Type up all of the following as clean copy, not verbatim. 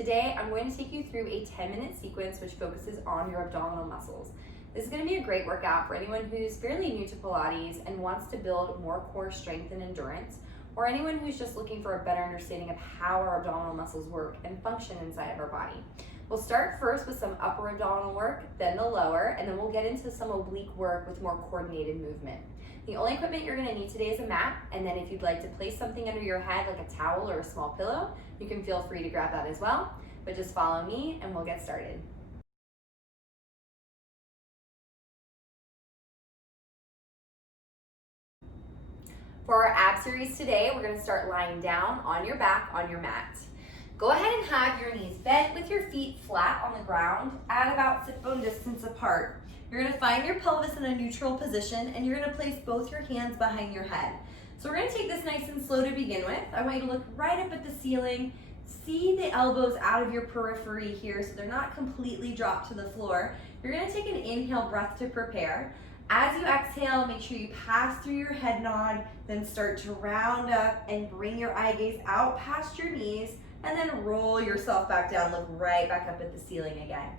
Today, I'm going to take you through a 10-minute sequence which focuses on your abdominal muscles. This is going to be a great workout for anyone who's fairly new to Pilates and wants to build more core strength and endurance, or anyone who's just looking for a better understanding of how our abdominal muscles work and function inside of our body. We'll start first with some upper abdominal work, then the lower, and then we'll get into some oblique work with more coordinated movement. The only equipment you're going to need today is a mat, and then if you'd like to place something under your head like a towel or a small pillow, you can feel free to grab that as well, but just follow me and we'll get started. For our ab series today, we're going to start lying down on your back on your mat. Go ahead and have your knees bent with your feet flat on the ground at about sit bone distance apart. You're going to find your pelvis in a neutral position and you're going to place both your hands behind your head. So we're going to take this nice and slow to begin with. I want you to look right up at the ceiling. See the elbows out of your periphery here so they're not completely dropped to the floor. You're going to take an inhale breath to prepare. As you exhale, make sure you pass through your head nod, then start to round up and bring your eye gaze out past your knees, and then roll yourself back down, look right back up at the ceiling again.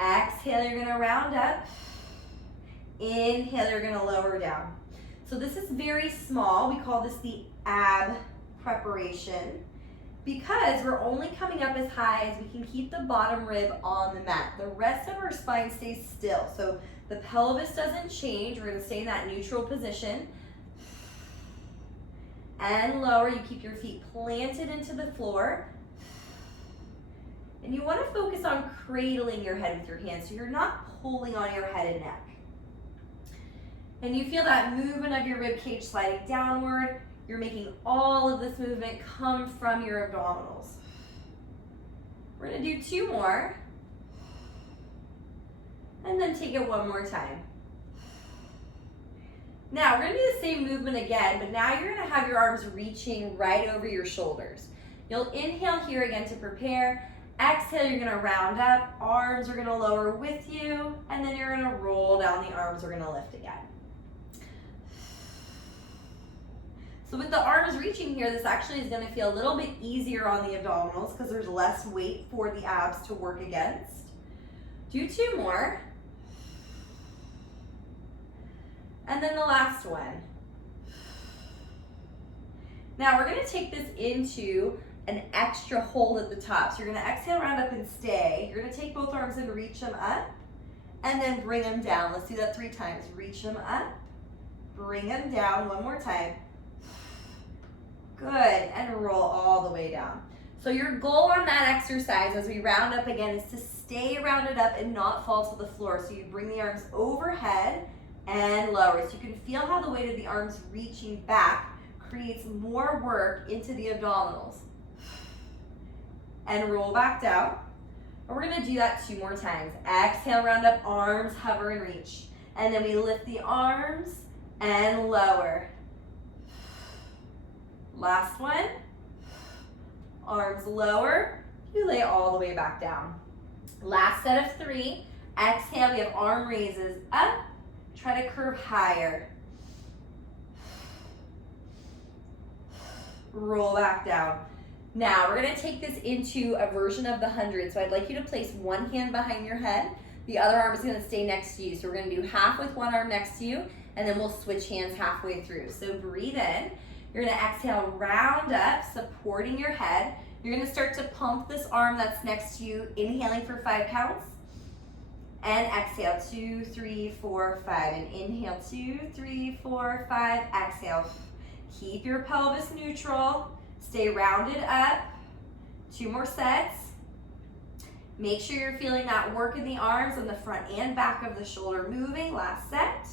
Exhale, you're gonna round up. Inhale, you're gonna lower down. So this is very small. We call this the ab preparation because we're only coming up as high as we can keep the bottom rib on the mat. The rest of our spine stays still. So the pelvis doesn't change. We're gonna stay in that neutral position. And lower, you keep your feet planted into the floor. And you want to focus on cradling your head with your hands so you're not pulling on your head and neck. And you feel that movement of your rib cage sliding downward. You're making all of this movement come from your abdominals. We're going to do 2 more. And then take it 1 more time. Now, we're going to do the same movement again, but now you're going to have your arms reaching right over your shoulders. You'll inhale here again to prepare. Exhale, you're gonna round up, arms are gonna lower with you, and then you're gonna roll down, the arms are gonna lift again. So with the arms reaching here, this actually is gonna feel a little bit easier on the abdominals because there's less weight for the abs to work against. Do 2 more. And then the last one. Now we're gonna take this into an extra hold at the top. So you're gonna exhale, round up and stay. You're gonna take both arms and reach them up and then bring them down. Let's do that 3 times. Reach them up, bring them down 1 more time. Good, and roll all the way down. So your goal on that exercise as we round up again is to stay rounded up and not fall to the floor. So you bring the arms overhead and lower. So you can feel how the weight of the arms reaching back creates more work into the abdominals. And roll back down. And we're gonna do that 2 more times. Exhale, round up, arms hover and reach. And then we lift the arms and lower. Last one. Arms lower, you lay all the way back down. Last set of 3. Exhale, we have arm raises up. Try to curve higher. Roll back down. Now, we're gonna take this into a version of the 100. So I'd like you to place 1 hand behind your head. The other arm is gonna stay next to you. So we're gonna do half with 1 arm next to you, and then we'll switch hands halfway through. So breathe in. You're gonna exhale, round up, supporting your head. You're gonna start to pump this arm that's next to you, inhaling for 5 counts. And exhale, 2, 3, 4, 5. And inhale, 2, 3, 4, 5. Exhale. Keep your pelvis neutral. Stay rounded up. 2 more sets. Make sure you're feeling that work in the arms on the front and back of the shoulder moving. Last set.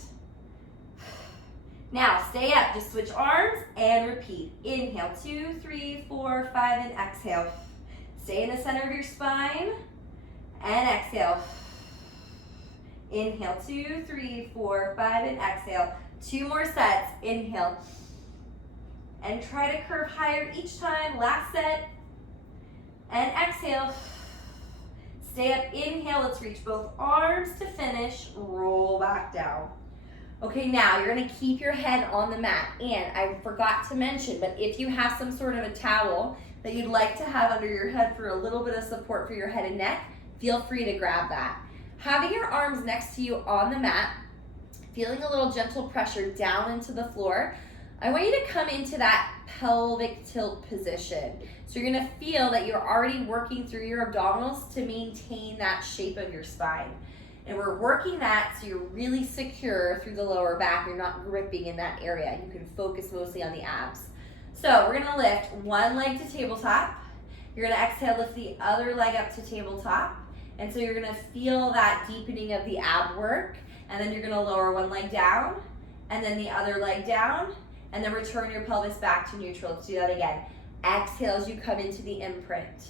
Now stay up, just switch arms and repeat. Inhale, 2, 3, 4, 5, and exhale. Stay in the center of your spine and exhale. Inhale, 2, 3, 4, 5, and exhale. 2 more sets. Inhale. And try to curve higher each time. Last set. And exhale. Stay up, inhale. Let's reach both arms to finish. Roll back down. Okay, now you're gonna keep your head on the mat. And I forgot to mention, but if you have some sort of a towel, that you'd like to have under your head for a little bit of support for your head and neck, feel free to grab that. Having your arms next to you on the mat, feeling a little gentle pressure down into the floor, I want you to come into that pelvic tilt position. So you're gonna feel that you're already working through your abdominals to maintain that shape of your spine. And we're working that so you're really secure through the lower back. You're not gripping in that area. You can focus mostly on the abs. So we're gonna lift one leg to tabletop. You're gonna exhale, lift the other leg up to tabletop. And so you're gonna feel that deepening of the ab work. And then you're gonna lower one leg down, and then the other leg down, and then return your pelvis back to neutral. Let's do that again. Exhale as you come into the imprint.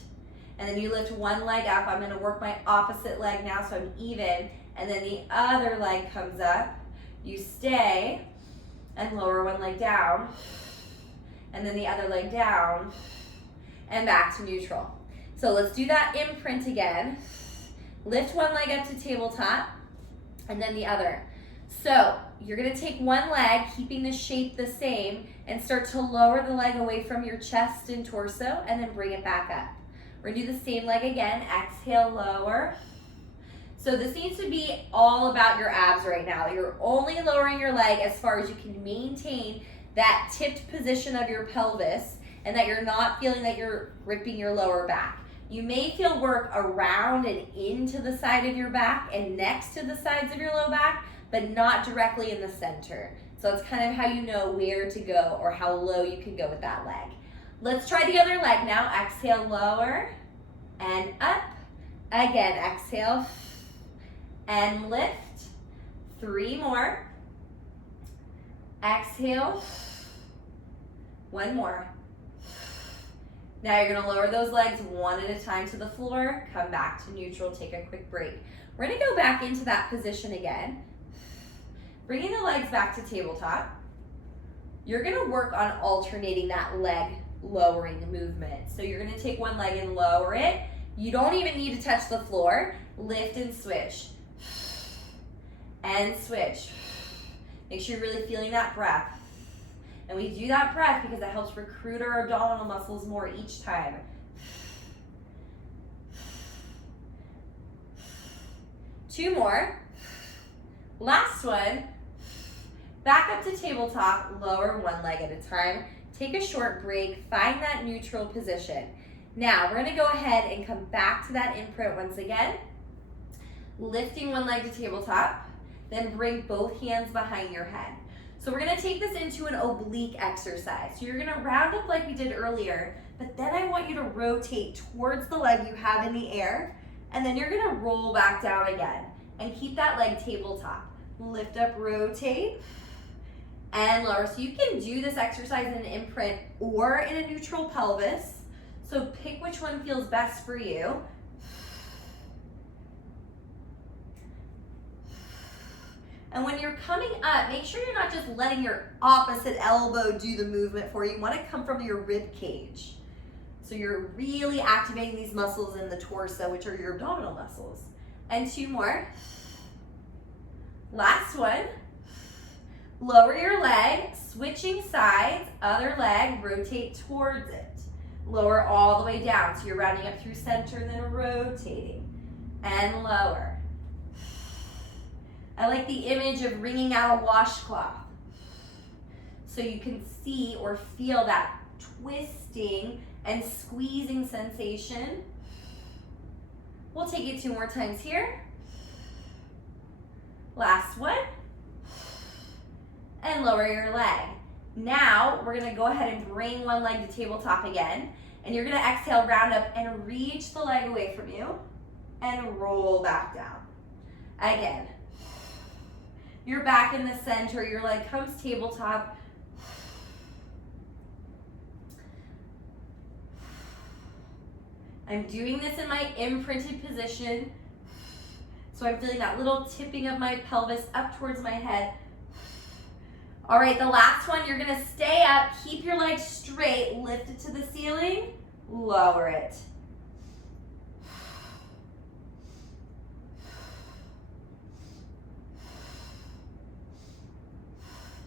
And then you lift one leg up. I'm gonna work my opposite leg now so I'm even. And then the other leg comes up. You stay and lower one leg down. And then the other leg down and back to neutral. So let's do that imprint again. Lift one leg up to tabletop and then the other. So you're gonna take one leg, keeping the shape the same, and start to lower the leg away from your chest and torso and then bring it back up. We're gonna do the same leg again. Exhale, lower. So this needs to be all about your abs right now. You're only lowering your leg as far as you can maintain that tipped position of your pelvis and that you're not feeling that you're gripping your lower back. You may feel work around and into the side of your back and next to the sides of your low back, but not directly in the center. So it's kind of how you know where to go or how low you can go with that leg. Let's try the other leg now. Exhale, lower and up. Again, exhale and lift. 3 more. Exhale. 1 more. Now you're gonna lower those legs one at a time to the floor, come back to neutral, take a quick break. We're gonna go back into that position again. Bringing the legs back to tabletop. You're gonna work on alternating that leg lowering movement. So you're gonna take one leg and lower it. You don't even need to touch the floor. Lift and switch. And switch. Make sure you're really feeling that breath. And we do that breath because it helps recruit our abdominal muscles more each time. 2 more. Last one. Back up to tabletop, lower one leg at a time. Take a short break, find that neutral position. Now, we're gonna go ahead and come back to that imprint once again. Lifting one leg to tabletop, then bring both hands behind your head. So we're gonna take this into an oblique exercise. So you're gonna round up like we did earlier, but then I want you to rotate towards the leg you have in the air, and then you're gonna roll back down again and keep that leg tabletop. Lift up, rotate, and lower. So you can do this exercise in an imprint or in a neutral pelvis. So pick which one feels best for you. And when you're coming up, make sure you're not just letting your opposite elbow do the movement for you. You want to come from your rib cage. So you're really activating these muscles in the torso, which are your abdominal muscles. And 2 more. Last one. Lower your leg, switching sides, other leg, rotate towards it. Lower all the way down. So you're rounding up through center and then rotating. And lower. I like the image of wringing out a washcloth. So you can see or feel that twisting and squeezing sensation. We'll take it 2 more times here. Last one. And lower your leg. Now we're gonna go ahead and bring one leg to tabletop again. And you're gonna exhale, round up and reach the leg away from you and roll back down. Again. You're back in the center, your leg comes tabletop. I'm doing this in my imprinted position. So I'm feeling that little tipping of my pelvis up towards my head. All right, the last one, you're gonna stay up, keep your legs straight, lift it to the ceiling, lower it.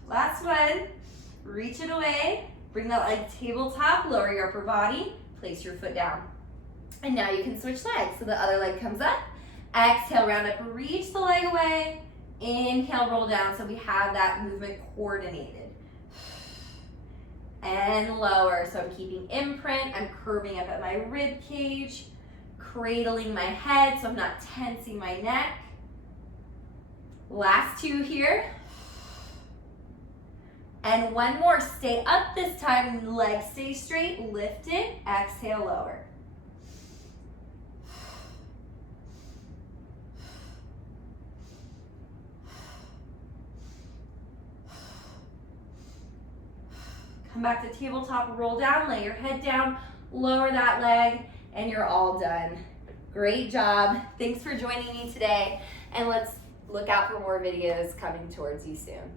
Last one, reach it away, bring that leg tabletop, lower your upper body, place your foot down. And now you can switch legs. So the other leg comes up. Exhale, round up, reach the leg away. Inhale, roll down. So we have that movement coordinated. And lower. So I'm keeping imprint. I'm curving up at my rib cage. Cradling my head so I'm not tensing my neck. Last two here. And one more. Stay up this time. Legs stay straight. Lift it. Exhale, lower. Come back to tabletop, roll down, lay your head down, lower that leg, and you're all done. Great job. Thanks for joining me today, and let's look out for more videos coming towards you soon.